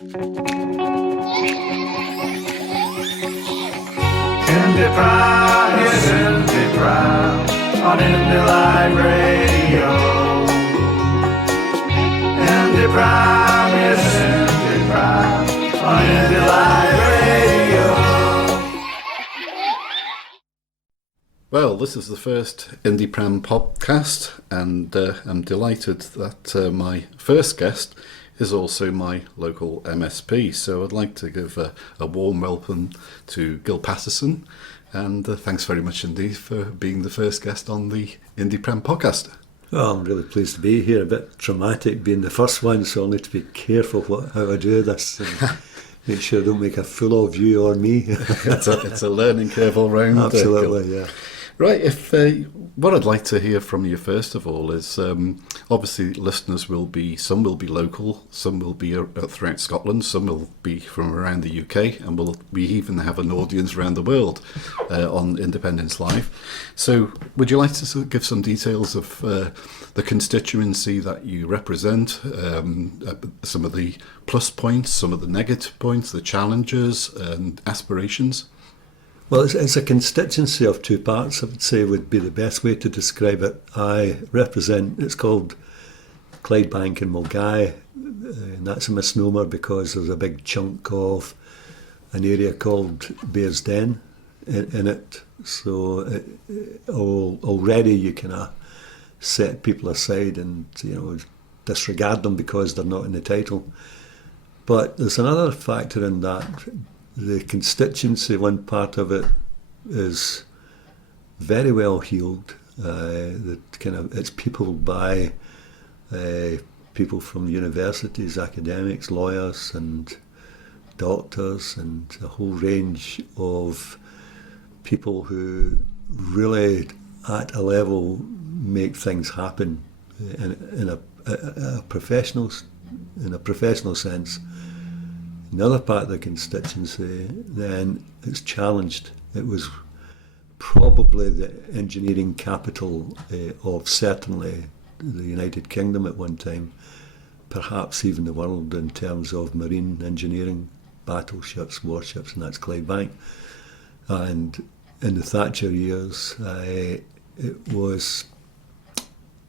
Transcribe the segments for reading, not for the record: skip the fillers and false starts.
Indie Prime, yes, Indie Prime on Indie Live Radio. Indie Prime, yes, Indie Prime on Indie Live Radio. Well, this is the first Indie Pram podcast, and I'm delighted that my first guest is also my local MSP. So I'd like to give a warm welcome to Gil Paterson, and thanks very much indeed for being the first guest on the Indie Pram podcast. Well, I'm really pleased to be here. A bit traumatic being the first one, so I'll need to be careful how I do this and make sure I don't make a fool of you or me. It's a learning curve all round. Absolutely, yeah. Right, what I'd like to hear from you first of all is obviously listeners some will be local, some will be throughout Scotland, some will be from around the UK, and we even have an audience around the world on Independence Live. So would you like to sort of give some details of the constituency that you represent, some of the plus points, some of the negative points, the challenges and aspirations? Well, it's a constituency of two parts, I would say would be the best way to describe it. I represent, it's called Clydebank and Milngavie, and that's a misnomer because there's a big chunk of an area called Bearsden in it. So already you kind of set people aside and disregard them because they're not in the title. But there's another factor in that. The constituency, one part of it, is very well heeled. It's peopled by people from universities, academics, lawyers, and doctors, and a whole range of people who really, at a level, make things happen in a professional sense. Another part of the constituency, then, it's challenged. It was probably the engineering capital of certainly the United Kingdom at one time, perhaps even the world in terms of marine engineering, battleships, warships, and that's Clydebank. And in the Thatcher years, it was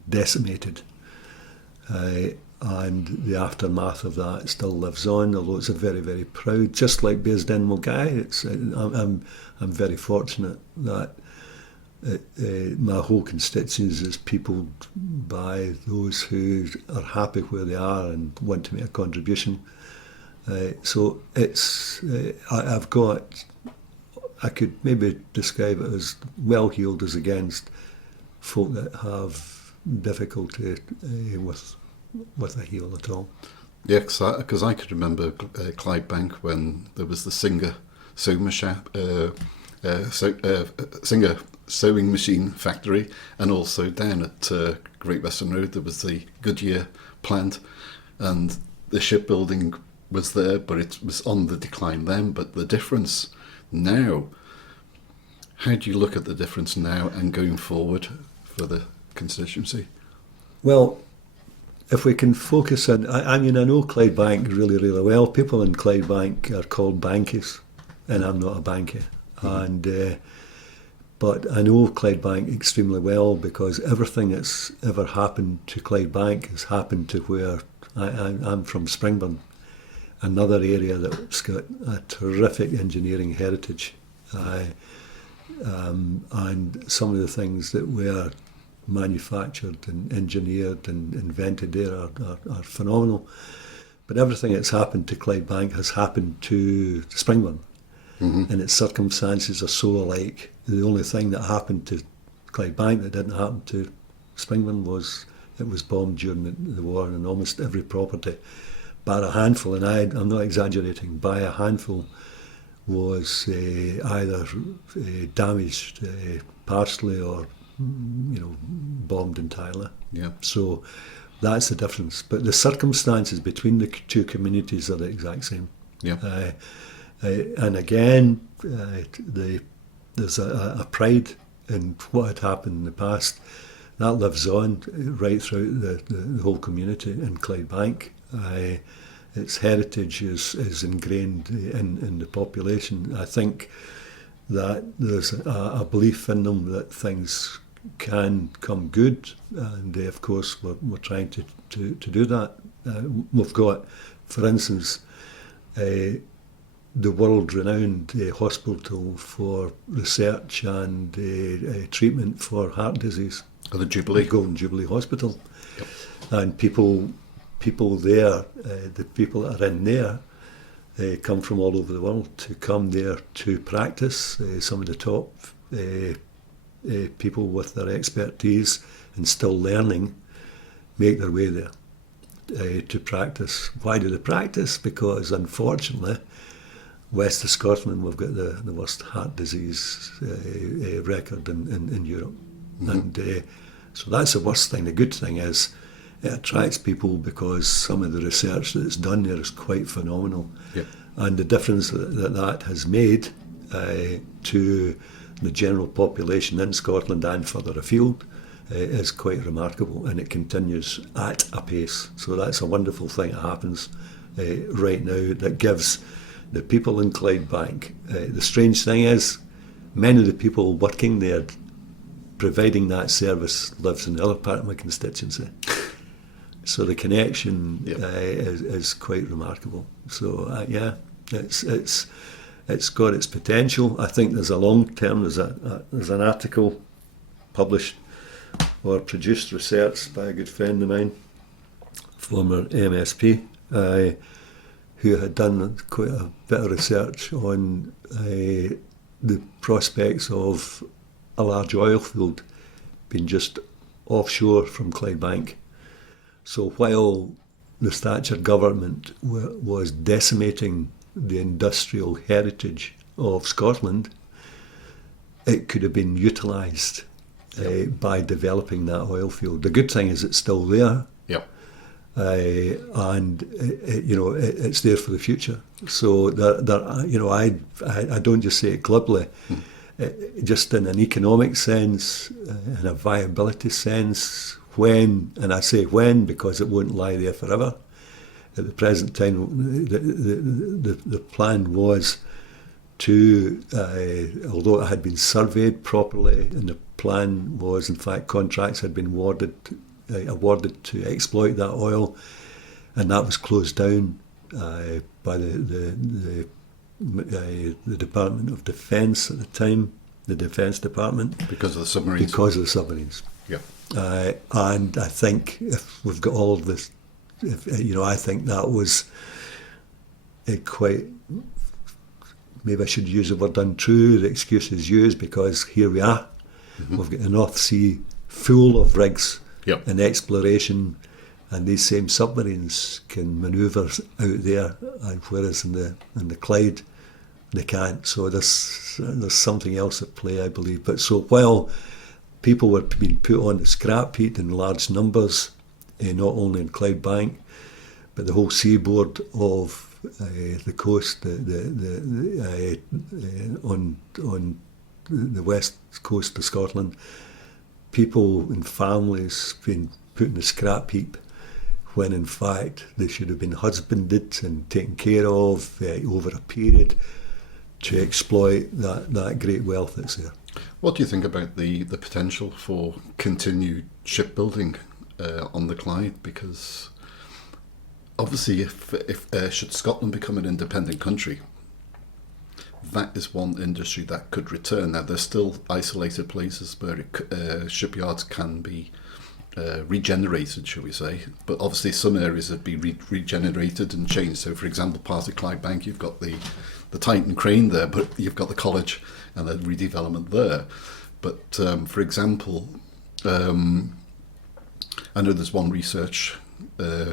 decimated. And the aftermath of that still lives on, although it's a very, very proud, just like Bearsden Milngavie. I'm very fortunate that my whole constituency is peopled by those who are happy where they are and want to make a contribution. So it's I could maybe describe it as well-heeled as against folk that have difficulty with a heel at all. Yeah, because I could remember Clydebank when there was the Singer sewing machine factory, and also down at Great Western Road there was the Goodyear plant, and the shipbuilding was there, but it was on the decline then. But the difference now, how do you look at the difference now and going forward for the constituency? Well, if we can focus on, I know Clydebank really, really well. People in Clydebank are called bankies, and I'm not a bankie. Mm-hmm. But I know Clydebank extremely well because everything that's ever happened to Clydebank has happened to where I'm from, Springburn, another area that's got a terrific engineering heritage. And some of the things that were manufactured and engineered and invented there are phenomenal. But everything that's happened to Clydebank has happened to Springburn. Mm-hmm. And its circumstances are so alike. The only thing that happened to Clydebank that didn't happen to Springburn was it was bombed during the war, and almost every property, bar a handful, and I'm not exaggerating, by a handful, was either damaged partially or bombed entirely. Yeah. So that's the difference. But the circumstances between the two communities are the exact same. Yeah. And again, there's a pride in what had happened in the past. That lives on right throughout the whole community in Clydebank. its heritage is ingrained in the population. I think that there's a belief in them that things can come good, and of course we're trying to do that. We've got, for instance, the world-renowned hospital for research and treatment for heart disease, the Jubilee, Golden Jubilee Hospital. Yep. And people there, the people that are in there, come from all over the world to come there to practice. Some of the top people with their expertise and still learning make their way there to practice. Why do they practice? Because unfortunately, west of Scotland, we've got the worst heart disease record in Europe. Mm-hmm. And so that's the worst thing. The good thing is it attracts people because some of the research that's done there is quite phenomenal. Yep. And the difference that has made to the general population in Scotland and further afield is quite remarkable, and it continues at a pace. So that's a wonderful thing that happens right now that gives the people in Clydebank. The strange thing is, many of the people working there providing that service lives in the other part of my constituency. So the connection is quite remarkable. So yeah, it's got its potential. I think there's a long term. There's an article published or produced research by a good friend of mine, former MSP, who had done quite a bit of research on the prospects of a large oil field being just offshore from Clydebank. So while the Thatcher government was decimating the industrial heritage of Scotland, it could have been utilised by developing that oil field. The good thing is it's still there. Yep. And it's there for the future. So I don't just say it glibly. Just in an economic sense, in a viability sense, and I say when because it won't lie there forever. At the present time, the plan was to, although it had been surveyed properly, and the plan was, in fact, contracts had been awarded to exploit that oil, and that was closed down by the Department of Defence at the time, the Defence Department. Because of the submarines? Because of the submarines. Yeah. And I think if we've got all of this, I think that was quite, maybe I should use the word untrue, the excuse is used, because here we are. Mm-hmm. We've got the North Sea full of rigs and exploration, and these same submarines can manoeuvre out there, and whereas in the Clyde they can't. So there's something else at play, I believe. But so while people were being put on the scrap heap in large numbers, not only in Clydebank, but the whole seaboard of the coast, on the west coast of Scotland, people and families being put in the scrap heap, when in fact they should have been husbanded and taken care of over a period to exploit that great wealth that's there. What do you think about the potential for continued shipbuilding on the Clyde? Because obviously if should Scotland become an independent country, that is one industry that could return. Now, there's still isolated places where shipyards can be regenerated, shall we say, but obviously some areas would be regenerated and changed. So, for example, part of Clydebank, you've got the Titan crane there, but you've got the college and the redevelopment there. But, for example, I know there's one research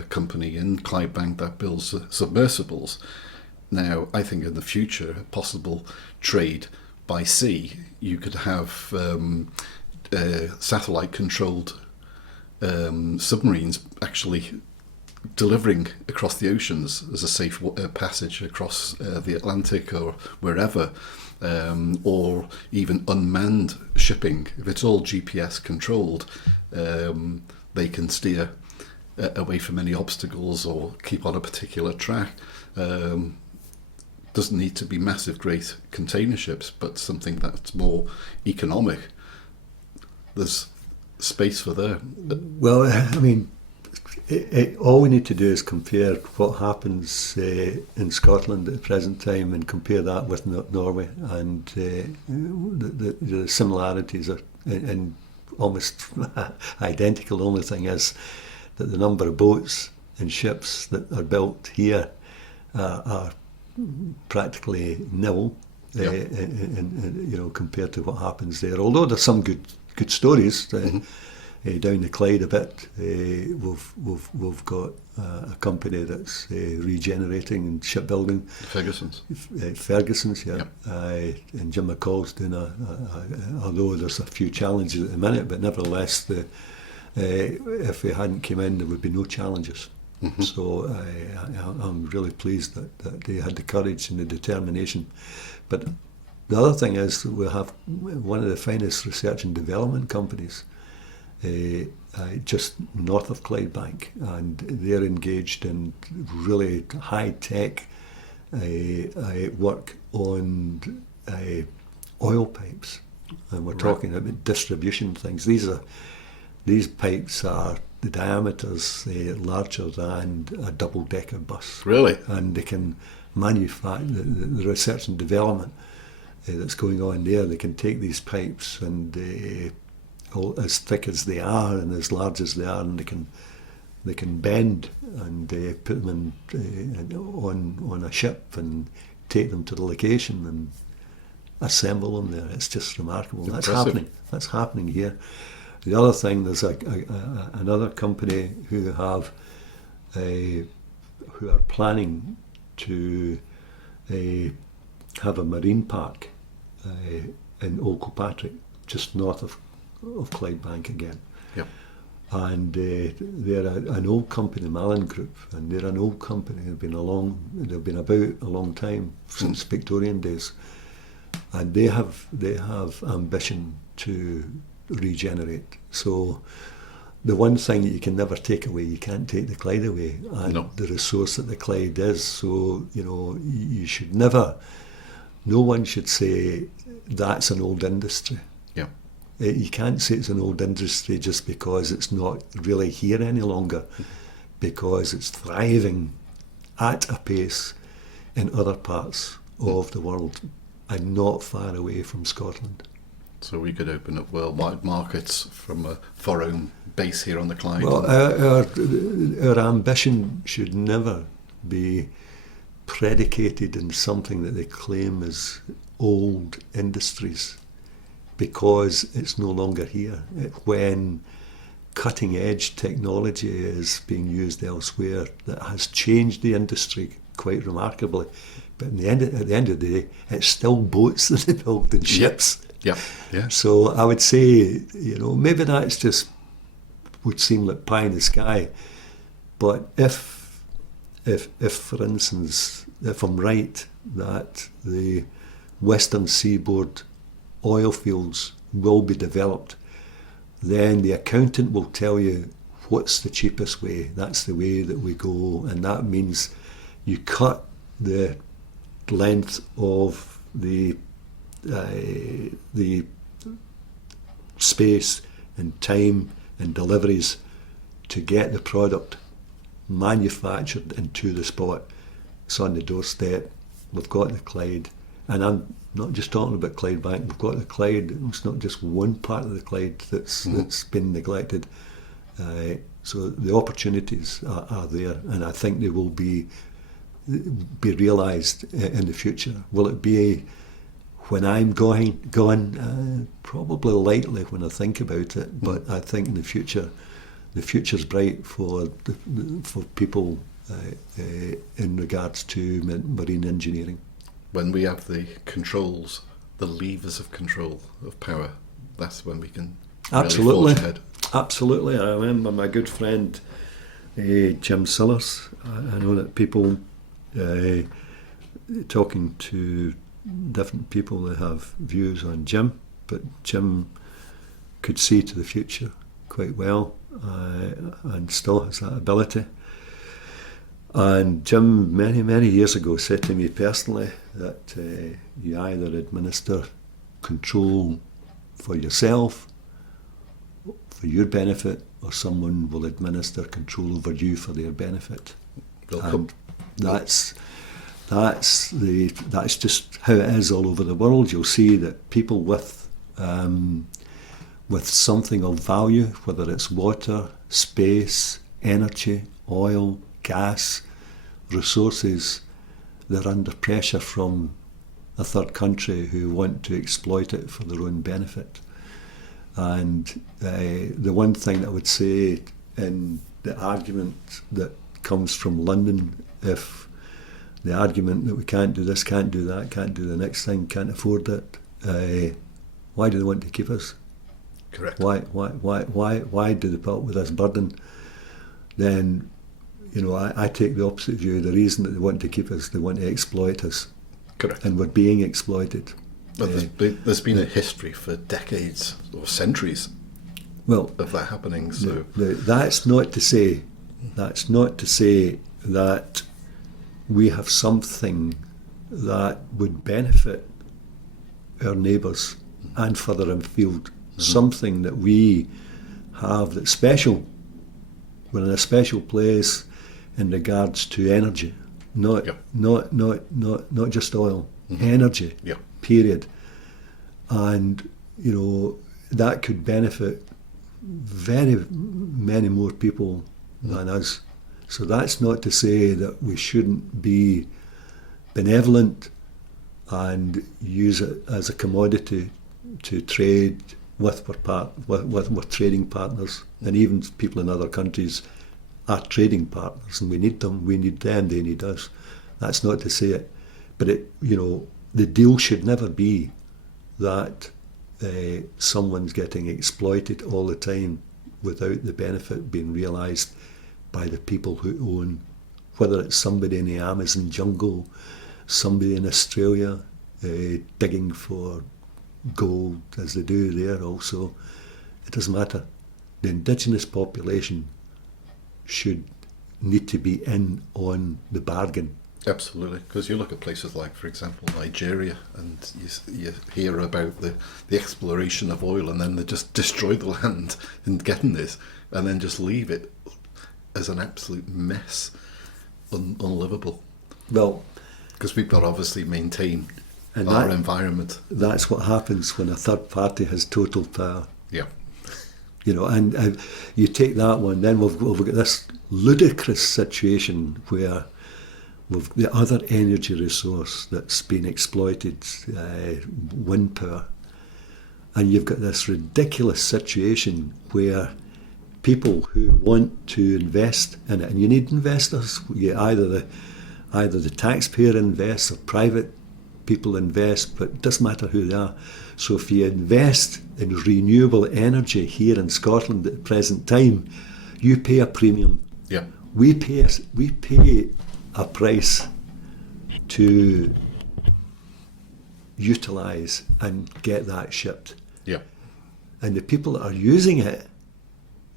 company in Clydebank that builds submersibles. Now, I think in the future, a possible trade by sea, you could have satellite-controlled submarines actually delivering across the oceans as a safe passage across the Atlantic or wherever, or even unmanned shipping. If it's all GPS controlled, they can steer away from any obstacles or keep on a particular track. Doesn't need to be massive, great container ships, but something that's more economic. There's space for there. Well, I mean, all we need to do is compare what happens in Scotland at the present time and compare that with Norway, and the similarities are in almost identical. The only thing is that the number of boats and ships that are built here are practically nil, compared to what happens there. Although there's some good stories. Down the Clyde a bit, we've got a company that's regenerating and shipbuilding. Ferguson's, yeah. Yep. And Jim McCall's doing although there's a few challenges at the minute, but nevertheless, if we hadn't come in, there would be no challenges. Mm-hmm. So I'm really pleased that they had the courage and the determination. But the other thing is that we have one of the finest research and development companies just north of Clydebank, and they're engaged in really high-tech work on oil pipes, and we're talking about distribution things. These pipes are the diameters larger than a double-decker bus. Really? And they can manufacture the research and development that's going on there. They can take these pipes and as thick as they are and as large as they are, and they can bend and put them on a ship and take them to the location and assemble them there. It's just remarkable. That's happening here. The other thing, there's another company who are planning to have a marine park in Old Kilpatrick, just north of Clydebank again. Yep. And they're an old company, Malin Group, and they're an old company. They've been about a long time, since Victorian days, and they have ambition to regenerate. So the one thing that you can never take away, you can't take the Clyde away, and the resource that the Clyde is. So you should never. No one should say that's an old industry. Yeah. You can't say it's an old industry just because it's not really here any longer, because it's thriving at a pace in other parts of the world and not far away from Scotland. So we could open up worldwide markets from a foreign base here on the Clyde. Well, our ambition should never be predicated in something that they claim as old industries, because it's no longer here. When cutting edge technology is being used elsewhere that has changed the industry quite remarkably, but at the end of the day, it's still boats that they build and ships. Yeah. So I would say, maybe that's just would seem like pie in the sky, but if for instance, if I'm right that the Western Seaboard oil fields will be developed, then the accountant will tell you what's the cheapest way. That's the way that we go, and that means you cut the length of the space and time and deliveries to get the product manufactured into the spot. It's on the doorstep. We've got the Clyde, and I'm not just talking about Clydebank. We've got the Clyde. It's not just one part of the Clyde that's been neglected. So the opportunities are there, and I think they will be realised in the future. Will it be when I'm gone? Probably lightly when I think about it, but I think in the future's bright for people in regards to marine engineering. When we have the controls, the levers of control of power, that's when we can really forge ahead. Absolutely. I remember my good friend Jim Sillers. I know that people talking to different people that have views on Jim, but Jim could see to the future, quite well, and still has that ability. And Jim, many, many years ago, said to me personally that you either administer control for yourself, for your benefit, or someone will administer control over you for their benefit. Welcome. And that's just how it is all over the world. You'll see that people with something of value, whether it's water, space, energy, oil, gas, resources, they're under pressure from a third country who want to exploit it for their own benefit. And the one thing I would say in the argument that comes from London, if the argument that we can't do this, can't do that, can't do the next thing, can't afford it, why do they want to keep us? Correct. Why do they put up with this burden? Then, I take the opposite view. The reason that they want to keep us, they want to exploit us. Correct. And we're being exploited. But there's been a history for decades or centuries of that happening. So that's not to say that we have something that would benefit our neighbours and further afield. Something that we have that's special. We're in a special place in regards to energy, not just oil, energy. Yeah. Period. And that could benefit very many more people than us. So that's not to say that we shouldn't be benevolent and use it as a commodity to trade with trading partners, and even people in other countries are trading partners, and we need them, they need us. That's not to say it, but the deal should never be that someone's getting exploited all the time without the benefit being realised by the people who own, whether it's somebody in the Amazon jungle, somebody in Australia digging for gold, as they do there also. It doesn't matter. The indigenous population should need to be in on the bargain. Absolutely, because you look at places like, for example, Nigeria, and you hear about the exploration of oil, and then they just destroy the land in getting this, and then just leave it as an absolute mess, unlivable. Well, because we've got to obviously maintain our environment. That's what happens when a third party has total power. Yeah. And you take that one, then we've got this ludicrous situation where we've the other energy resource that's been exploited, wind power, and you've got this ridiculous situation where people who want to invest in it, and you need investors, either the taxpayer invests or private people invest, but it doesn't matter who they are. So if you invest in renewable energy here in Scotland at the present time, you pay a premium. Yeah. We pay a price to utilise and get that shipped. Yeah. And the people that are using it,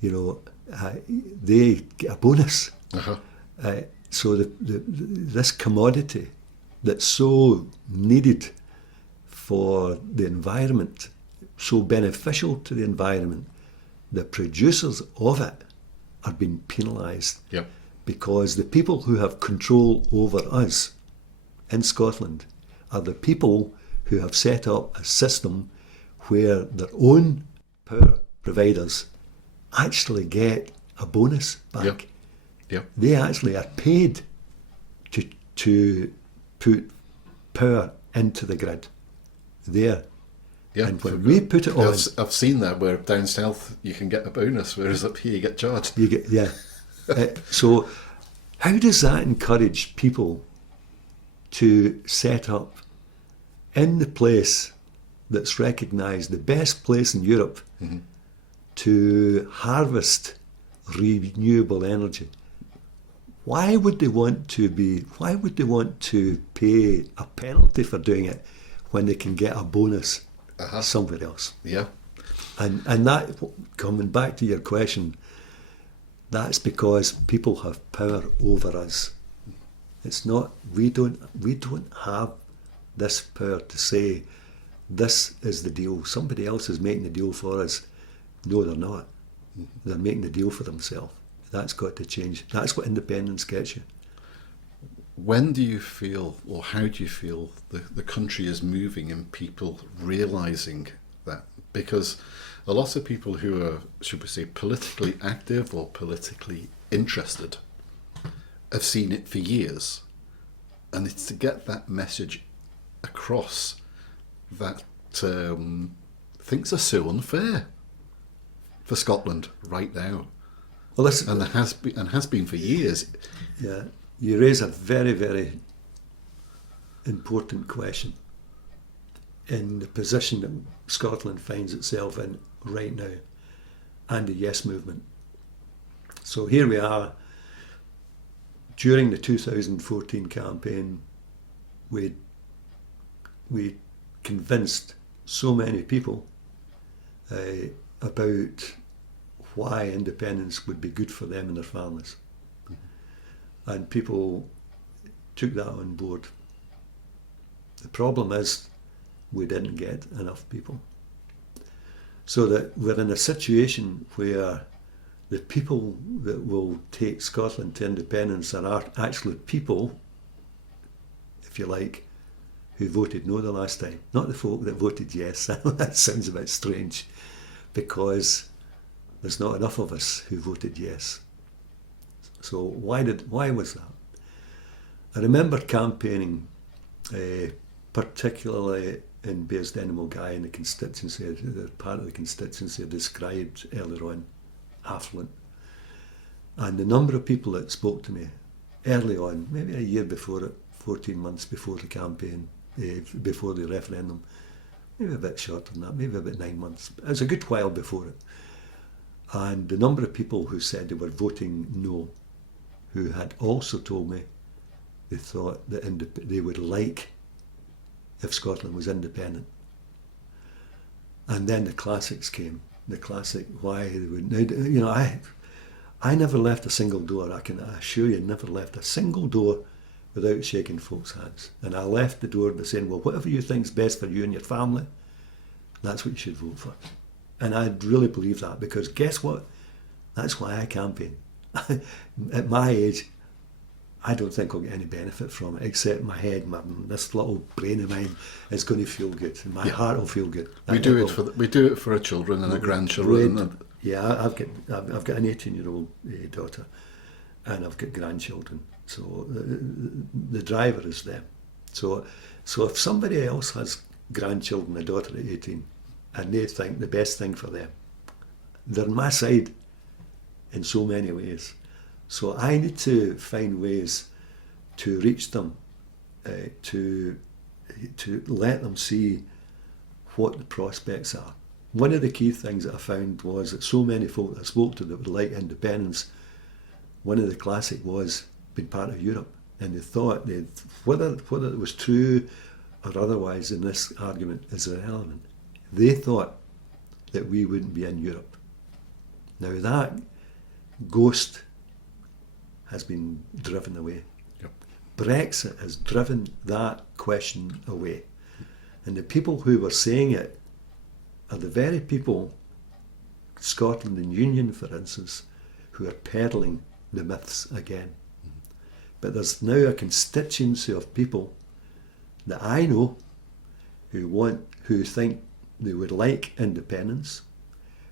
they get a bonus. Uh-huh. So this commodity that's so needed for the environment, so beneficial to the environment, the producers of it are being penalised. Yep. Because the people who have control over us in Scotland are the people who have set up a system where their own power providers actually get a bonus back. Yep. Yep. They actually are paid to put power into the grid there. Yeah, and when we put it on, I've seen that where down south you can get a bonus, whereas up here you get charged. So how does that encourage people to set up in the place that's recognised, the best place in Europe, to harvest renewable energy? Why would they want to pay a penalty for doing it when they can get a bonus somewhere else? Yeah. And that, coming back to your question, that's because people have power over us. It's not, we don't have this power to say, this is the deal. Somebody else is making the deal for us. No, they're not. They're making the deal for themselves. That's got to change. That's what independence gets you. When do you feel, or how do you feel, the country is moving in people realising that? Because a lot of people who are, should we say, politically active or politically interested have seen it for years. And it's to get that message across that things are so unfair for Scotland right now. Well, listen, and has been for years. yeah, you raise a very, very important question in the position that Scotland finds itself in right now, and the Yes movement. So here we are. During the 2014 campaign, we convinced so many people about why independence would be good for them and their families. And people took that on board. The problem is we didn't get enough people. So that we're in a situation where the people that will take Scotland to independence are actually people, if you like, who voted no the last time. Not the folk that voted yes. That sounds a bit strange, because there's not enough of us who voted yes. So why was that? I remember campaigning, particularly in Bearsden and Milngavie, in the constituency, the part of the constituency I described earlier on, affluent. And the number of people that spoke to me early on, maybe a year before it, 14 months before the campaign, before the referendum, maybe a bit shorter than that, maybe about 9 months. It was a good while before it. And the number of people who said they were voting no, who had also told me they thought that they would like if Scotland was independent. And then the classics came. The classic, why they would, you know, I never left a single door. I can assure you, never left a single door without shaking folks' hands. And I left the door by saying, well, whatever you think's best for you and your family, that's what you should vote for. And I really believe that, because guess what? That's why I campaign. At my age, I don't think I'll get any benefit from it, except my head, this little brain of mine is going to feel good, and my heart will feel good. We do it for our children and our grandchildren. Yeah, I've got an 18-year-old daughter, and I've got grandchildren. So the driver is them. So if somebody else has grandchildren, a daughter at 18, and they think the best thing for them, they're on my side in so many ways. So I need to find ways to reach them, to let them see what the prospects are. One of the key things that I found was that so many folk that I spoke to that would like independence, one of the classic was being part of Europe. And they thought, whether it was true or otherwise in this argument is irrelevant, they thought that we wouldn't be in Europe. Now that ghost has been driven away. Yep. Brexit has driven that question away. And the people who were saying it are the very people, Scotland and Union for instance, who are peddling the myths again. But there's now a constituency of people that I know who think they would like independence,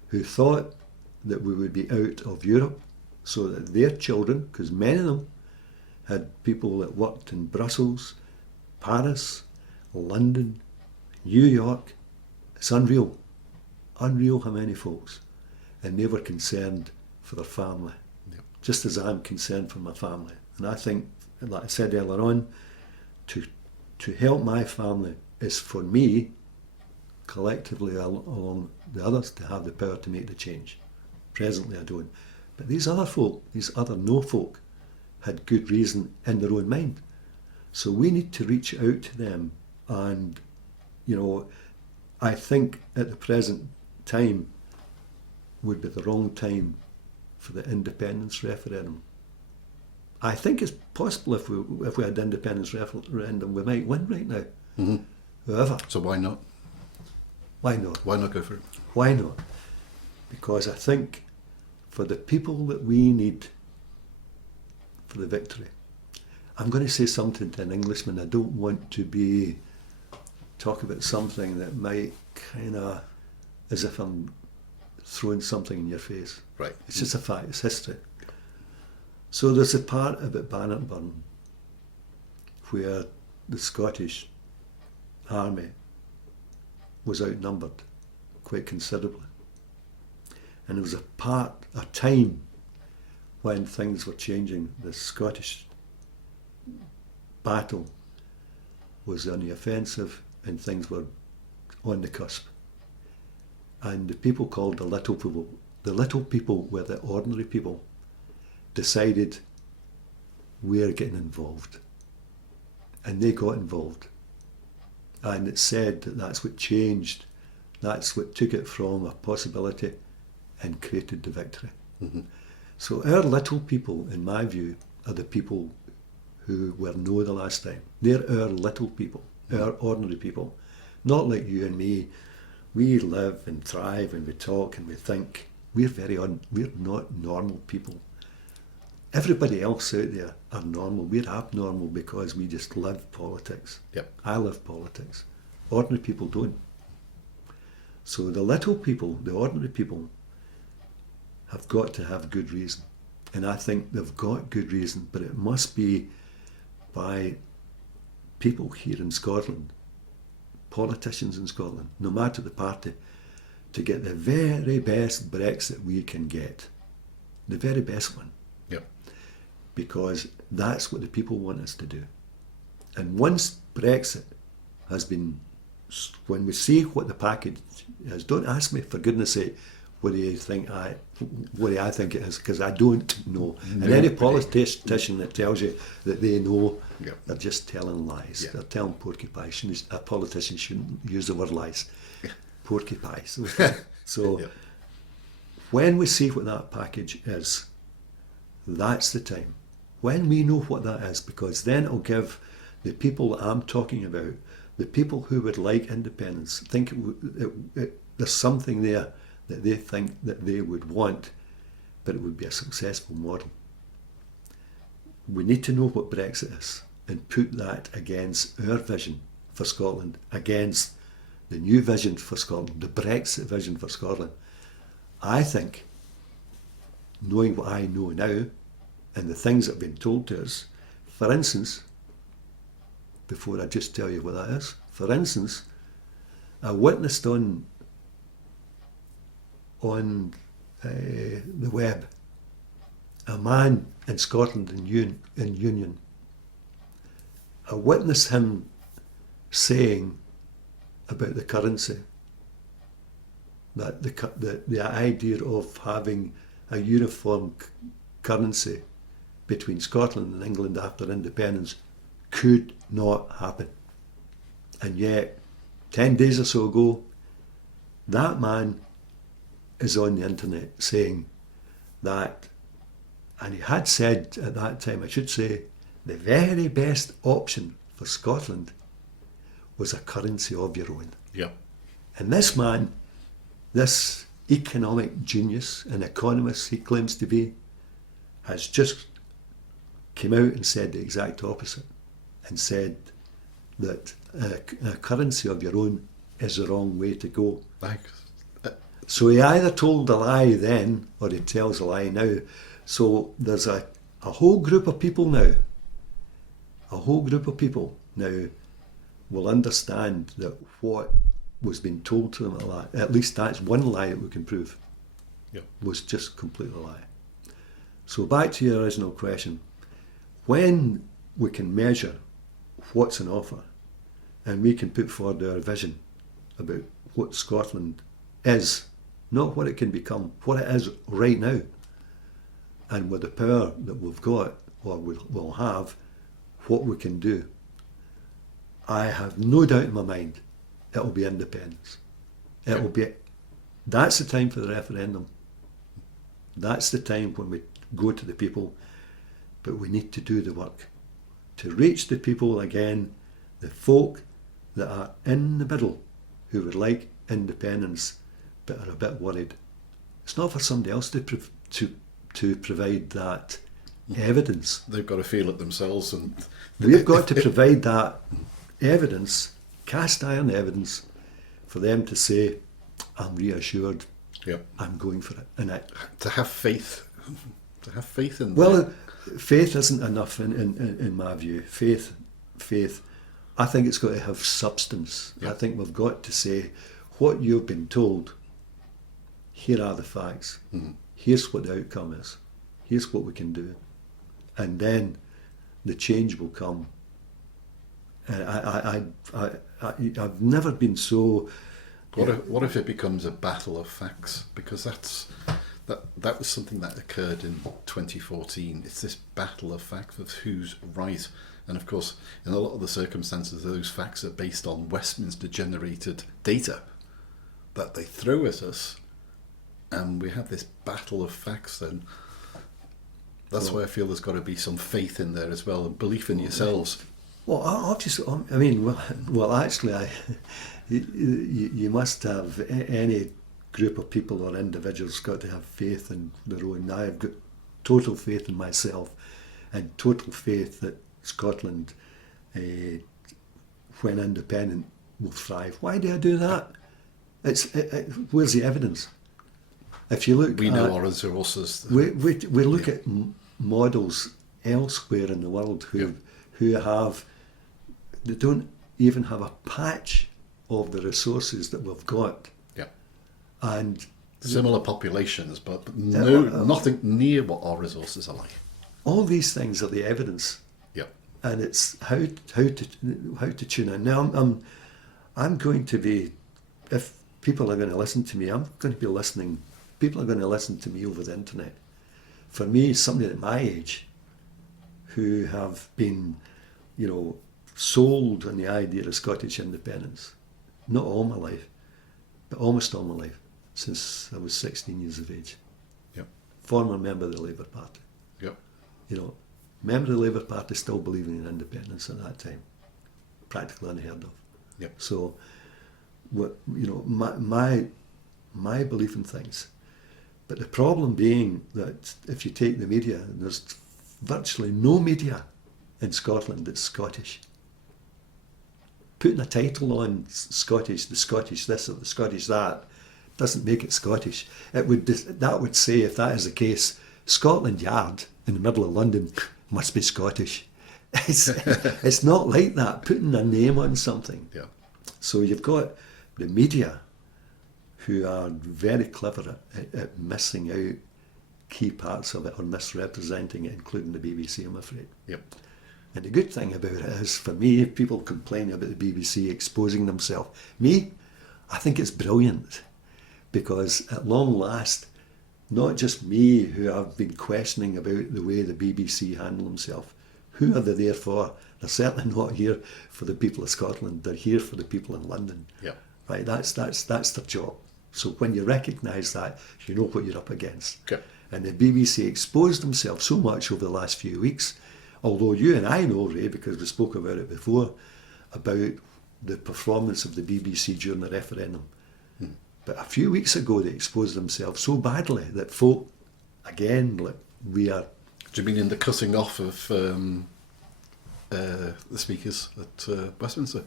who thought that we would be out of Europe so that their children, because many of them had people that worked in Brussels, Paris, London, New York. It's unreal how many folks, and they were concerned for their family, just as I'm concerned for my family. And I think, like I said earlier on, to help my family is for me, collectively along the others, to have the power to make the change. Presently I don't. But these other folk, these other no folk, had good reason in their own mind. So we need to reach out to them. And, you know, I think at the present time would be the wrong time for the independence referendum. I think it's possible if we had independence referendum, we might win right now. Mm-hmm. However, So why not? why not? Why not go for it? Why not? Because I think for the people that we need for the victory, I'm going to say something to an Englishman. I don't want to talk about something that might kind of, as if I'm throwing something in your face. Right. It's just a fact, it's history. So there's a part about Bannockburn where the Scottish army was outnumbered quite considerably. And there was a time when things were changing. The Scottish battle was on the offensive and things were on the cusp. And the people called the little people were the ordinary people, decided we're getting involved. And they got involved. And it's said that that's what changed, that's what took it from a possibility and created the victory. Mm-hmm. So our little people, in my view, are the people who were no the last time. They're our little people, our ordinary people. Not like you and me. We live and thrive and we talk and we think. We're not normal people. Everybody else out there are normal. We're abnormal because we just live politics. Yep. I live politics. Ordinary people don't. So the little people, the ordinary people, have got to have good reason. And I think they've got good reason, but it must be by people here in Scotland, politicians in Scotland, no matter the party, to get the very best Brexit we can get. The very best one. Yep. Because that's what the people want us to do. And once Brexit has been, when we see what the package is, don't ask me, for goodness sake, what do I think it is, because I don't know. And any politician that tells you that they know, Yep. they're just telling lies. Yeah. They're telling porcupines. A politician shouldn't use the word lies. Porcupines. So Yep. when we see what that package is, that's the time. When we know what that is, because then it'll give the people that I'm talking about, the people who would like independence, think there's something there that they think that they would want, but it would be a successful model. We need to know what Brexit is and put that against our vision for Scotland, against the new vision for Scotland, the Brexit vision for Scotland. I think, knowing what I know now, and the things that have been told to us, for instance, before I just tell you what that is, for instance, I witnessed on the web a man in Scotland in Union. I witnessed him saying about the currency, that the idea of having a uniform currency between Scotland and England after independence could not happen. And yet, 10 days or so ago, that man is on the internet saying that, and he had said at that time, I should say, the very best option for Scotland was a currency of your own. Yep. And this man, this economic genius, an economist he claims to be, has just came out and said the exact opposite, and said that a currency of your own is the wrong way to go. Thanks. So he either told a lie then, or he tells a lie now. So there's a whole group of people now, will understand that what was being told to them, at least that's one lie that we can prove, Yep. was just completely a lie. So back to your original question, when we can measure what's on offer, and we can put forward our vision about what Scotland is, not what it can become, what it is right now, and with the power that we've got, or we'll have, what we can do, I have no doubt in my mind it'll be independence. It'll be That's the time for the referendum. That's the time when we go to the people, but we need to do the work to reach the people again, the folk that are in the middle who would like independence but are a bit worried. It's not for somebody else to provide that evidence. They've got to feel it themselves, and We've got to provide that evidence, cast iron evidence, for them to say, I'm reassured, Yep. I'm going for it. And to have faith in well, faith isn't enough in my view. Faith, I think it's got to have substance. Yeah. I think we've got to say, what you've been told, here are the facts. Mhm. Here's what the outcome is. Here's what we can do. And then the change will come. And I've never been so... What if it becomes a battle of facts? Because that was something that occurred in 2014. It's this battle of facts of who's right. And of course, in a lot of the circumstances, those facts are based on Westminster-generated data that they throw at us. And we have this battle of facts then. That's why I feel there's got to be some faith in there as well, and belief in yourselves. Well, obviously, I mean, well, actually, you must have any group of people or individuals got to have faith in their own. I've got total faith in myself, and total faith that Scotland, when independent, will thrive. Why do I do that? Where's the evidence? If you look, We know our resources. we look at models elsewhere in the world who have, they don't even have a patch of the resources that we've got. Yeah. And Similar populations, but nothing near what our resources are like. all these things are the evidence, Yeah. and it's how to tune in. Now I'm going to be, if people are going to listen to me, I'm going to be listening. People are going to listen to me over the internet. For me, somebody at my age who have been, sold on the idea of Scottish independence, not all my life, but almost all my life, since I was 16 years of age. Yep. Former member of the Labour Party. Yep. Member of the Labour Party still believing in independence at that time. Practically unheard of. Yep. So, my belief in things. But the problem being that if you take the media, there's virtually no media in Scotland that's Scottish. Putting a title on Scottish, the Scottish this or the Scottish that, doesn't make it Scottish. That would say, if that is the case, Scotland Yard in the middle of London must be Scottish. It's not like that. Putting a name on something. Yeah. So you've got the media who are very clever at missing out key parts of it or misrepresenting it, including the BBC, I'm afraid. Yep. And the good thing about it is, for me, if people complain about the BBC exposing themselves, I think it's brilliant, because at long last, not just me who have been questioning about the way the BBC handle themselves, who are they there for? They're certainly not here for the people of Scotland, they're here for the people in London. Yeah. Right, that's their job. So when you recognise that, you know what you're up against. Okay. And the BBC exposed themselves so much over the last few weeks, although you and I know, Ray, because we spoke about it before, about the performance of the BBC during the referendum. But a few weeks ago they exposed themselves so badly that folk, again, we are... Do you mean in the cutting off of the speakers at Westminster?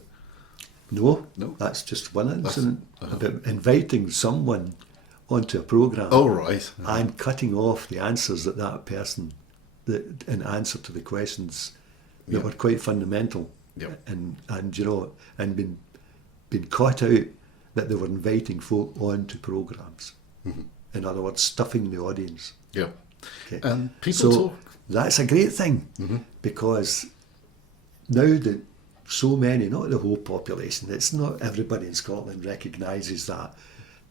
No, No. that's just one incident about inviting someone onto a programme Oh, right. and cutting off the answers that person, in answer to the questions that were quite fundamental, Yep. and been caught out that they were inviting folk onto programmes. Mm-hmm. In other words, stuffing the audience. Yeah. Okay. And people talk. That's a great thing, because now that so many, not the whole population, it's not everybody in Scotland recognises that,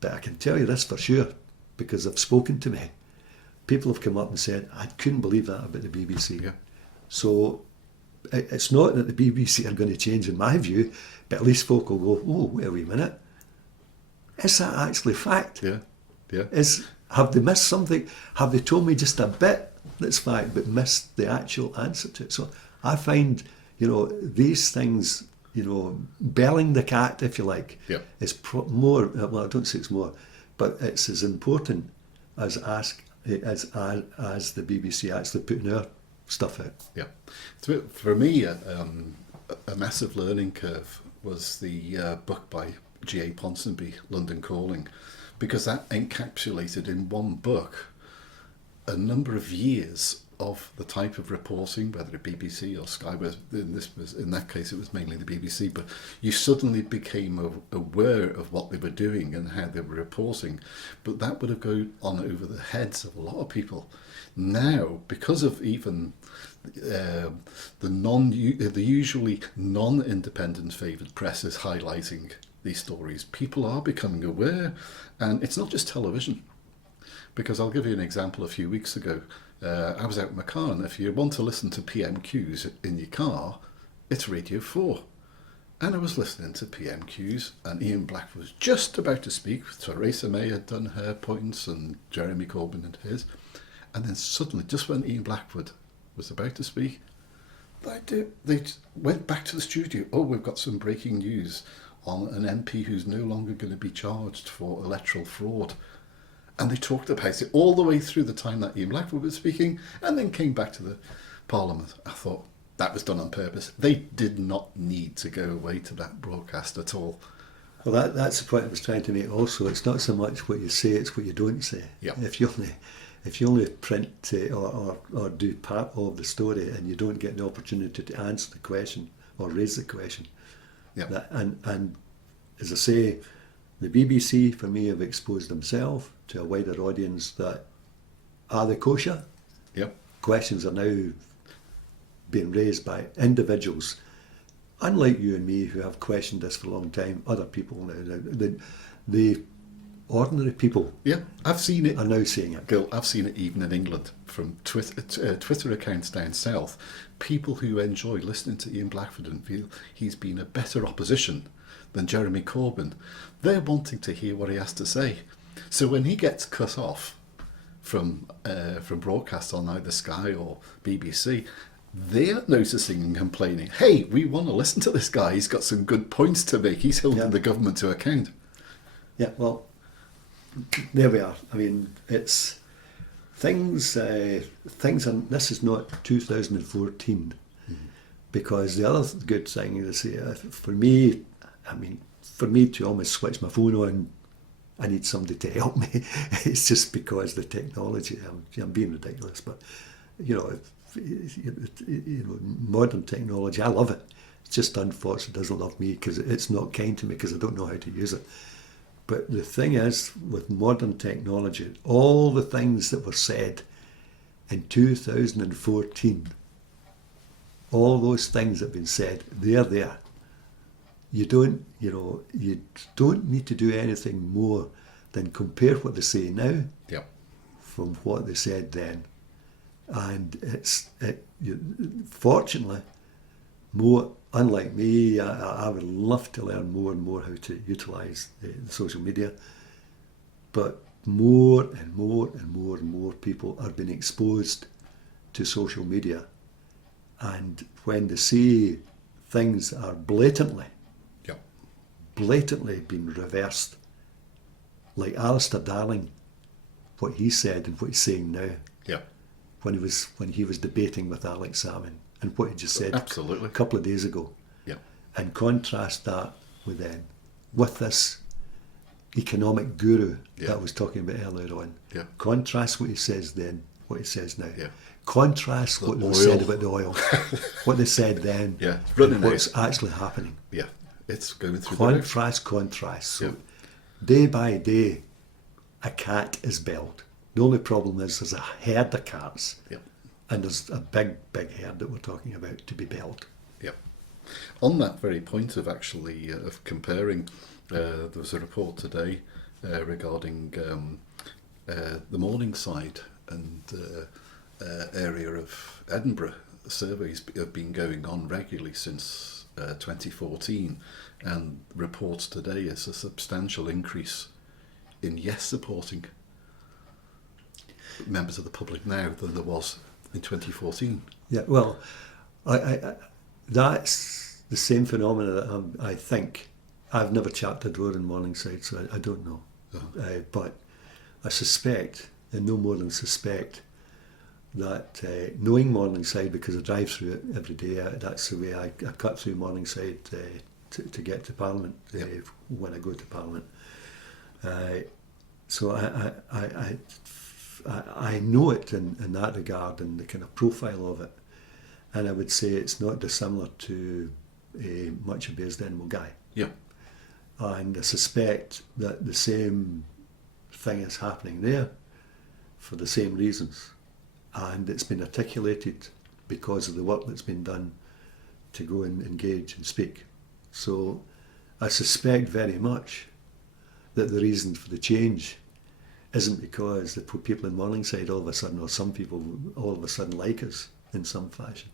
but I can tell you this for sure, because they've spoken to me. People have come up and said, I couldn't believe that about the BBC. Yeah. So it's not that the BBC are going to change in my view, but at least folk will go, oh, wait a wee minute. is that actually fact? Yeah, yeah. Have they missed something? Have they told me just a bit that's fact, but missed the actual answer to it? So I find, these things, belling the cat, if you like, Yeah. is more. Well, I don't say it's more, but it's as important as the BBC actually putting their stuff out. Yeah. For me, a massive learning curve was the book by G.A. Ponsonby, London Calling, because that encapsulated in one book a number of years of the type of reporting, whether it BBC or Sky, but in that case it was mainly the BBC, but you suddenly became aware of what they were doing and how they were reporting. But that would have gone on over the heads of a lot of people. Now, because of even the usually non-independent favoured press is highlighting these stories, people are becoming aware, and it's not just television. Because I'll give you an example. A few weeks ago, I was out in my car, and if you want to listen to PMQs in your car, it's Radio 4. And I was listening to PMQs, and Ian Black was just about to speak. Theresa May had done her points, and Jeremy Corbyn had his. And then suddenly, just when Ian Blackwood was about to speak, they went back to the studio. Oh, we've got some breaking news on an MP who's no longer going to be charged for electoral fraud. And they talked about it all the way through the time that Ian Blackwood was speaking, and then came back to the Parliament. I thought that was done on purpose. They did not need to go away to that broadcast at all. Well, that's the point I was trying to make also. It's not so much what you say, it's what you don't say. Yeah. If you only print or do part of the story and you don't get the opportunity to answer the question or raise the question. Yeah. And as I say, the BBC, for me, have exposed themselves to a wider audience that are they kosher? Yep. Questions are now being raised by individuals, unlike you and me, who have questioned this for a long time. Other people now, the ordinary people, Yeah, I've seen it. are now seeing it. Gil, I've seen it even in England from Twitter accounts down south. People who enjoy listening to Ian Blackwood and feel he's been a better opposition than Jeremy Corbyn, they're wanting to hear what he has to say. So when he gets cut off from broadcast on either Sky or BBC, they're noticing and complaining, hey, we want to listen to this guy, he's got some good points to make, he's holding the government to account. Yeah, well, there we are. I mean, it's things are, this is not 2014, because the other good thing is, for me to almost switch my phone on, I need somebody to help me. It's just because the technology, I'm being ridiculous, but modern technology, I love it. It's just unfortunate it doesn't love me because it's not kind to me because I don't know how to use it. But the thing is, with modern technology, all the things that were said in 2014, all those things that have been said, they're there. You don't need to do anything more than compare what they say now from what they said then. And fortunately, more, unlike me, I would love to learn more and more how to utilise the social media. But more and more and more and more people are being exposed to social media. And when they see things that are blatantly being reversed, like Alistair Darling, what he said and what he's saying now, when he was debating with Alex Salmon, and what he just said Absolutely. a couple of days ago, and contrast that with this economic guru that I was talking about earlier on. Contrast what he says then, what he says now. Contrast what they said about the oil, what they said then, and what's actually happening. It's going through Contrast. So day by day, a cat is belled. The only problem is there's a herd of cats, and there's a big herd that we're talking about to be belled. On that very point of actually of comparing, there was a report today regarding the Morningside and area of Edinburgh. Surveys have been going on regularly since 2014, and reports today is a substantial increase in yes supporting members of the public now than there was in 2014. Yeah, well, I that's the same phenomena that I think. I've never chapped a door in Morningside, so I don't know. But I suspect, and no more than suspect, that knowing Morningside, because I drive through it every day, that's the way I cut through Morningside to get to Parliament when I go to Parliament. So I know it in that regard and the kind of profile of it, and I would say it's not dissimilar to much of Baysden and Milngavie. Yeah. And I suspect that the same thing is happening there for the same reasons. And it's been articulated because of the work that's been done to go and engage and speak. So I suspect very much that the reason for the change isn't because the people in Morningside all of a sudden, or some people all of a sudden like us in some fashion.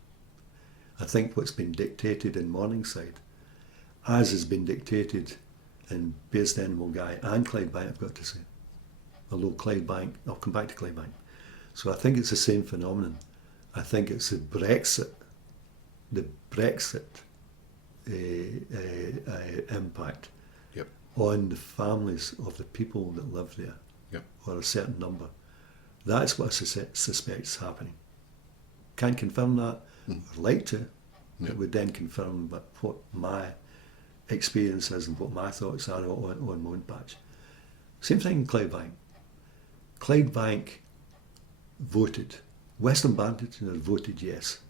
I think what's been dictated in Morningside, as has been dictated in Baysden and Milngavie and Clydebank, I've got to say. Although Clydebank, I'll come back to Clydebank. So I think it's the same phenomenon. I think it's the Brexit impact on the families of the people that live there, or a certain number. That's what I suspect is happening. Can't confirm that, or like to. It would then confirm what my experience is and what my thoughts are on my own patch. Same thing in Clydebank. Clydebank voted. Western Bantington voted yes.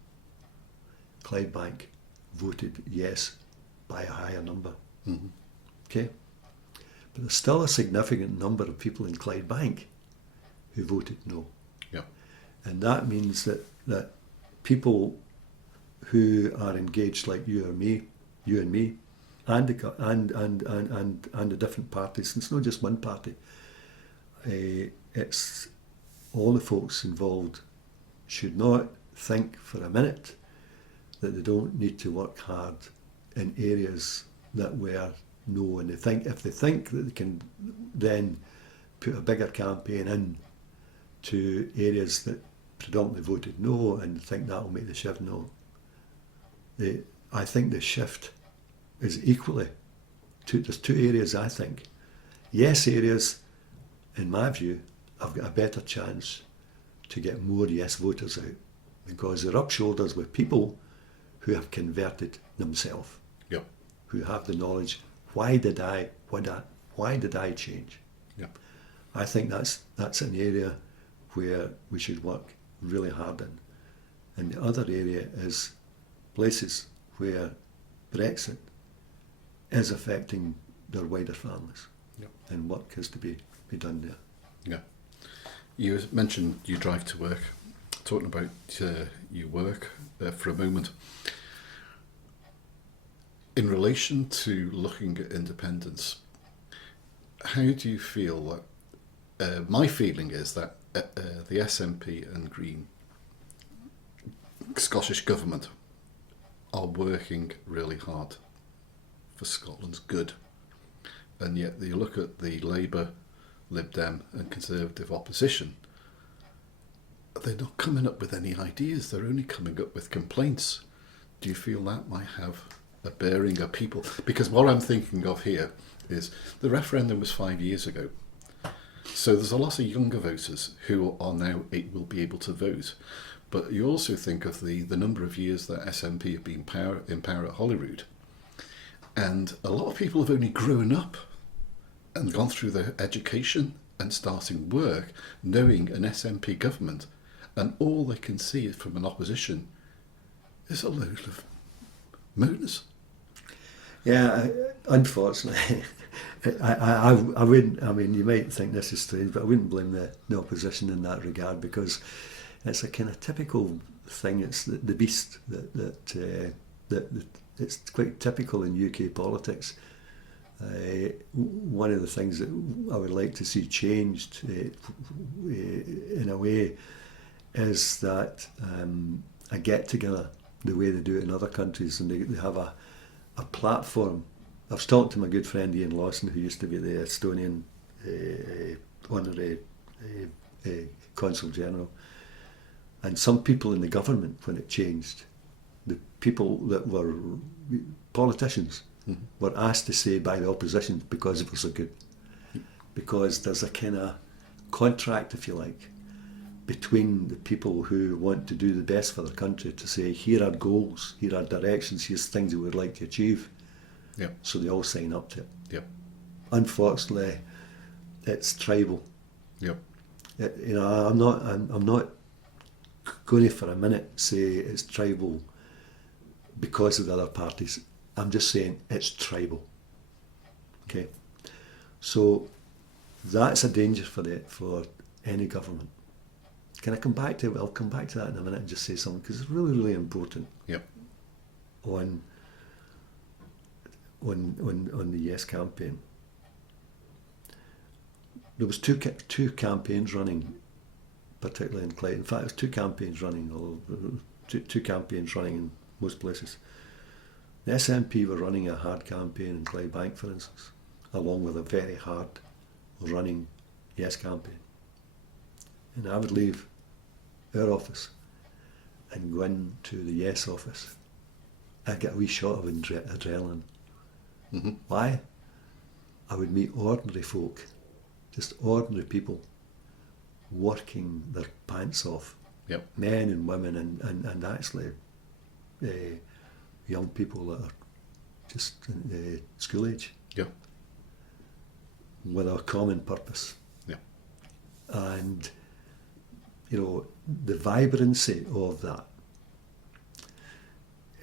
Clydebank voted yes by a higher number. Mm-hmm. Okay? But there's still a significant number of people in Clydebank who voted no. Yeah. And that means that people who are engaged like you and me, and the different parties, it's not just one party, it's all the folks involved should not think for a minute that they don't need to work hard in areas that were no, and if they think that they can then put a bigger campaign in to areas that predominantly voted no and think that will make the shift, no. I think the shift is equally, there's two areas I think. Yes areas, in my view, have got a better chance to get more yes voters out because they're up shoulders with people who have converted themselves, who have the knowledge. Why did I change? I think that's an area where we should work really hard in. And the other area is places where Brexit is affecting their wider families, and work has to be done there. Yeah. You mentioned you drive to work. Talking about your work for a moment. In relation to looking at independence, how do you feel that, my feeling is that the SNP and Green Scottish Government are working really hard for Scotland's good. And yet you look at the Labour, Lib Dem and Conservative opposition, they're not coming up with any ideas, they're only coming up with complaints. Do you feel that might have a bearing of people? Because what I'm thinking of here is the referendum was 5 years ago. So there's a lot of younger voters who are now will be able to vote. But you also think of the number of years that SNP have been in power at Holyrood. And a lot of people have only grown up and gone through their education and starting work knowing an SNP government, and all they can see from an opposition is a load of moaners. Yeah, unfortunately, I wouldn't. I mean, you might think this is strange, but I wouldn't blame the opposition in that regard because it's a kind of typical thing. It's the beast that it's quite typical in UK politics. One of the things that I would like to see changed in a way is that a get together, the way they do it in other countries, and they have a platform. I was talking to my good friend Ian Lawson, who used to be the Estonian honorary Consul General, and some people in the government, when it changed, the people that were politicians were asked to say by the opposition because it was so good. Because there's a kind of contract, if you like, between the people who want to do the best for their country to say, here are goals, here are directions, here's things we would like to achieve. Yep. So they all sign up to it. Yep. Unfortunately, it's tribal. Yep. I'm not going to for a minute say it's tribal because of the other parties. I'm just saying it's tribal. Okay. So that's a danger for any government. Can I come back to it? I'll come back to that in a minute and just say something, because it's really, really important. Yep. On the Yes campaign. There was two campaigns running, particularly in Clyde. In fact, it was two campaigns running in most places. The SNP were running a hard campaign in Clydebank, for instance, along with a very hard running Yes campaign. And I would leave our office and go into the Yes office. I'd get a wee shot of adrenaline. Mm-hmm. Why? I would meet ordinary folk, just ordinary people, working their pants off. Yep. Men and women and actually young people that are just school age. Yep. With a common purpose. Yep. And, the vibrancy of that.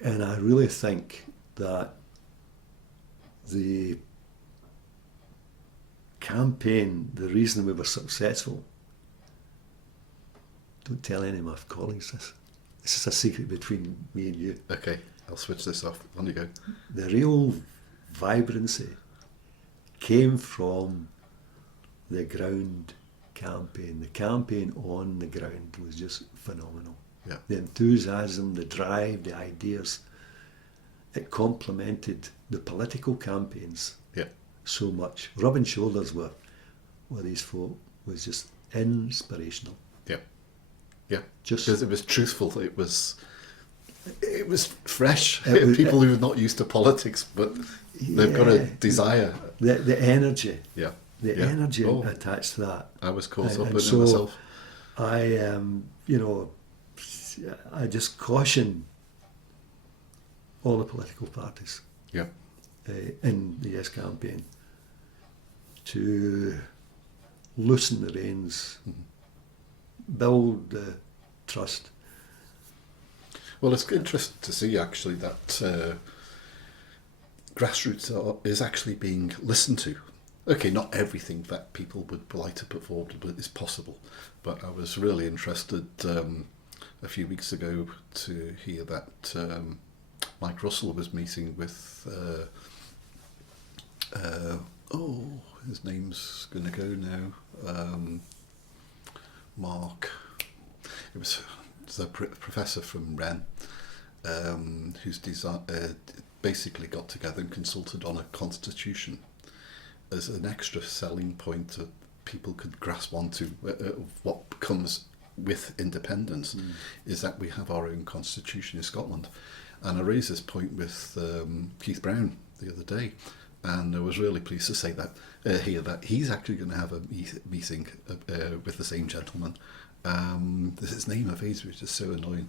And I really think that the campaign, the reason we were successful, don't tell any of my colleagues this. This is a secret between me and you. Okay, I'll switch this off. On you go. The real vibrancy came from the ground campaign. The campaign on the ground was just phenomenal. Yeah. The enthusiasm, the drive, the ideas. It complemented the political campaigns so much. Rubbing shoulders with these folk was just inspirational. Yeah. Yeah. Just because it was truthful. It was fresh. It was- People who are not used to politics, but they've got a desire. The energy. Yeah. The Yeah. energy Oh. attached to that. I was caught And- up in and it so myself. I I just caution all the political parties Yeah. in the Yes campaign to loosen the reins, build trust. Well, it's interesting to see actually that grassroots is actually being listened to. Okay, not everything that people would like to put forward is possible, but I was really interested a few weeks ago to hear that Mike Russell was meeting with his name's going to go now, Mark. It was a professor from Rennes who's basically got together and consulted on a constitution as an extra selling point that people could grasp onto what comes with independence is that we have our own constitution in Scotland. And I raised this point with Keith Brown the other day, and I was really pleased to say that hear that he's actually going to have a meeting with the same gentleman. His name evades me, which is so annoying.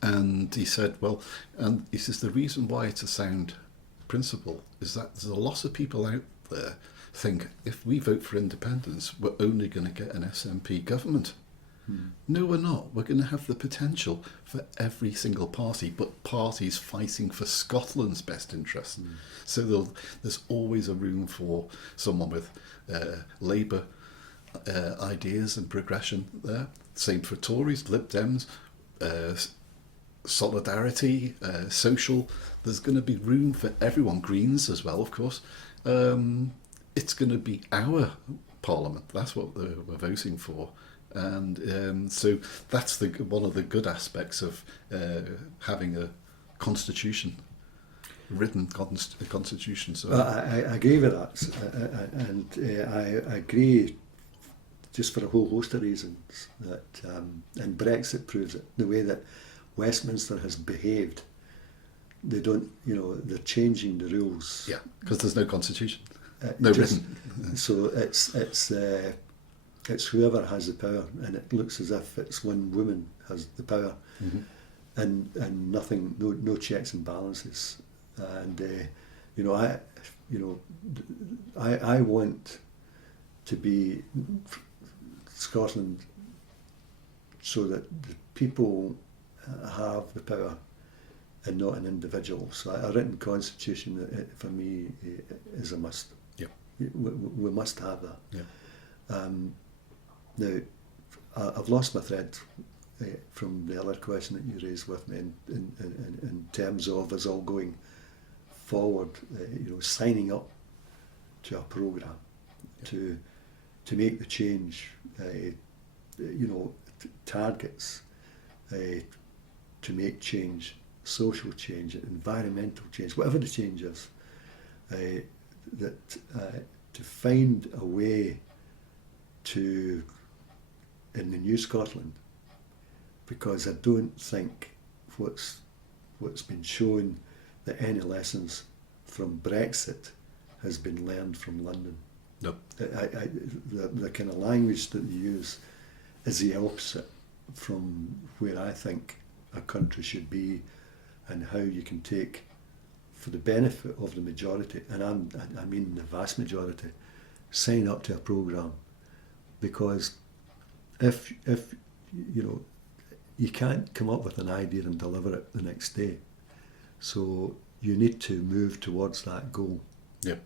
And he said, the reason why it's a sound principle is that there's a lot of people out there think if we vote for independence, we're only going to get an SNP government. No, we're not. We're going to have the potential for every single party, but parties fighting for Scotland's best interest. So there's always a room for someone with Labour ideas and progression there. Same for Tories, Lib Dems, Solidarity, Social. There's going to be room for everyone. Greens as well, of course. It's going to be our Parliament. That's what we're voting for. And so that's one of the good aspects of having a constitution, written constitution. So I agree with that, and I agree just for a whole host of reasons that, and Brexit proves it, the way that Westminster has behaved. They don't, they're changing the rules. yeah, because there's no constitution, no written. So it's whoever has the power, and it looks as if it's one woman has the power, and nothing, no checks and balances, and I want to be Scotland so that the people have the power and not an individual. So a written constitution, for me, is a must. Yeah. We must have that. Yeah. Now, I've lost my thread from the other question that you raised with me in terms of us all going forward, signing up to a programme to make the change, targets to make change, social change, environmental change, whatever the change is, to find a way to, in the new Scotland, because I don't think what's been shown that any lessons from Brexit has been learned from London. No. The kind of language that they use is the opposite from where I think a country should be, and how you can take, for the benefit of the majority, and I mean the vast majority, sign up to a programme, because if you can't come up with an idea and deliver it the next day, so you need to move towards that goal. Yeah.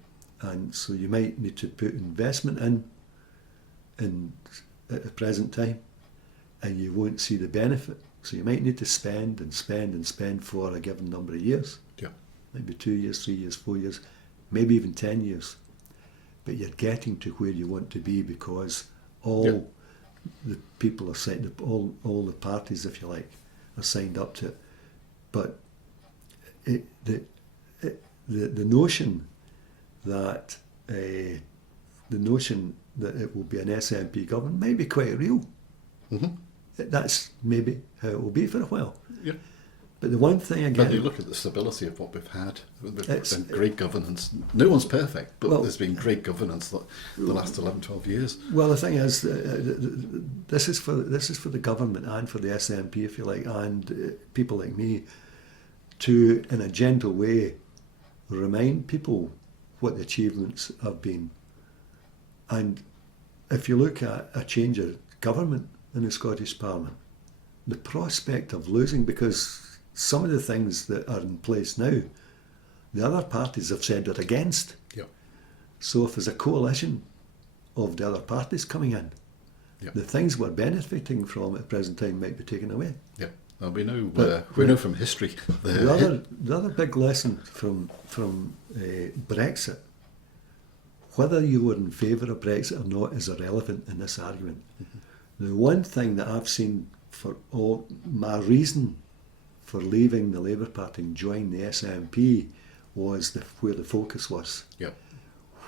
And so you might need to put investment in at the present time, and you won't see the benefit. So you might need to spend and spend and spend for a given number of years. Yeah. Maybe 2 years, 3 years, 4 years, maybe even 10 years. But you're getting to where you want to be because all the people are signed up, all the parties, if you like, are signed up to it. But the notion that it will be an SNP government may be quite real. Mm-hmm. That's maybe how it will be for a while. Yeah. But the one thing again, But you look at the stability of what we've had, and great governance. No one's perfect, but there's been great governance the last 11, 12 years. Well, the thing is, this is for the government and for the SNP, if you like, and people like me, to, in a gentle way, remind people what the achievements have been. And if you look at a change of government in the Scottish Parliament, the prospect of losing, because some of the things that are in place now, the other parties have said they're against. Yeah. So if there's a coalition of the other parties coming in, the things we're benefiting from at the present time might be taken away. Yeah. Well, we know from history. The other big lesson from Brexit, whether you were in favour of Brexit or not, is irrelevant in this argument. Mm-hmm. The one thing that I've seen for all my reason for leaving the Labour Party and joining the SNP was where the focus was. Yeah.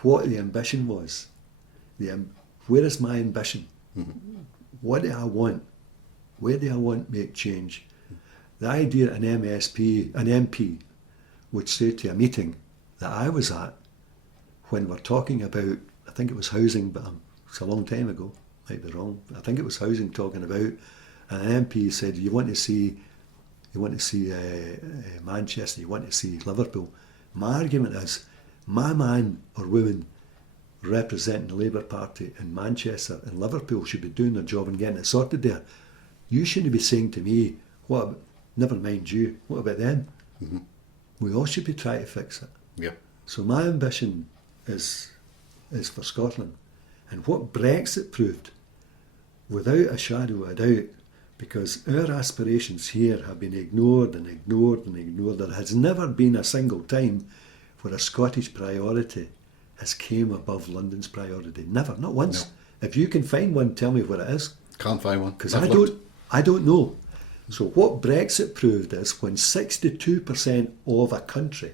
What the ambition was. Where is my ambition? Mm-hmm. What do I want? Where do I want to make change? The idea an MP would say to a meeting that I was at when we're talking about, I think it was housing, but it's a long time ago, might be wrong, I think it was housing talking about, and an MP said, you want to see Manchester, you want to see Liverpool. My argument is, my man or woman representing the Labour Party in Manchester and Liverpool should be doing their job and getting it sorted there. You shouldn't be saying to me, never mind you, what about them? Mm-hmm. We all should be trying to fix it. Yeah. So my ambition is for Scotland. And what Brexit proved, without a shadow of a doubt, because our aspirations here have been ignored and ignored and ignored. There has never been a single time where a Scottish priority has came above London's priority. Never, not once. No. If you can find one, tell me what it is. Can't find one. Because I don't know. So what Brexit proved is when 62% of a country,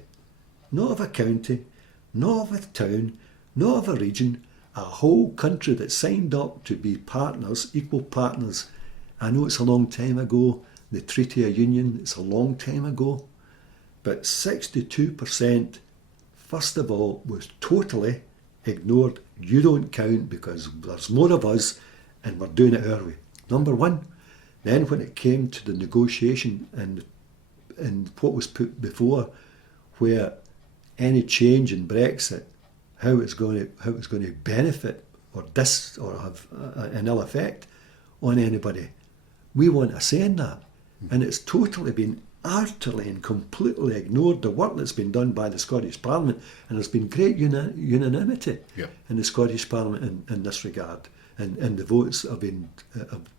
not of a county, not of a town, not of a region, a whole country that signed up to be partners, equal partners. I know it's a long time ago, the Treaty of Union, it's a long time ago, but 62%, first of all, was totally ignored. You don't count because there's more of us and we're doing it our way. Number one. Then when it came to the negotiation and what was put before, where any change in Brexit, how it's going to benefit or have an ill effect on anybody, we want a say in that, and it's totally been utterly and completely ignored. The work that's been done by the Scottish Parliament, and there's been great unanimity in the Scottish Parliament in this regard, and the votes have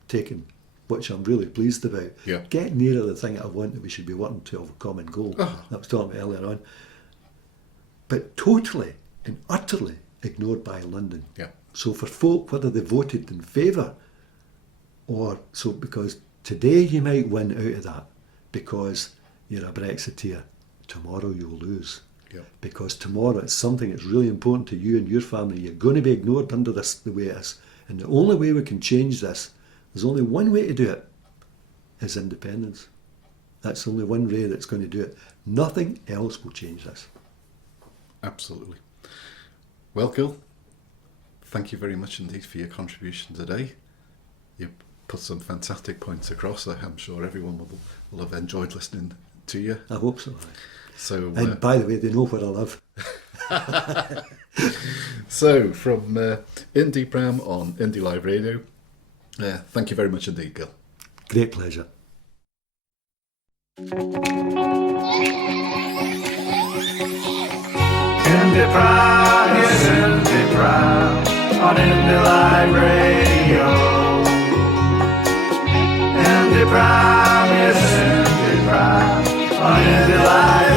taken, which I'm really pleased about. Get nearer the thing I want that we should be working to have a common goal. That I was talking about earlier on. But totally and utterly ignored by London. So for folk, whether they voted in favour or so, because today you might win out of that because you're a Brexiteer, tomorrow you'll lose. Because tomorrow it's something that's really important to you and your family. You're going to be ignored under this the way it is. And the only way we can change this, there's only one way to do it, is independence. That's only one way that's going to do it. Nothing else will change this. Absolutely. Well, Gil, thank you very much indeed for your contribution today. You put some fantastic points across. I'm sure everyone will have enjoyed listening to you. I hope so. So, and by the way, they know where I live. So, from Indie Pram on Indie Live Radio, thank you very much indeed, Gil. Great pleasure. Indie Pram, yes, Indie Pram on Indie Live Radio. Indie Pram, yes, Indie Pram on Indie Live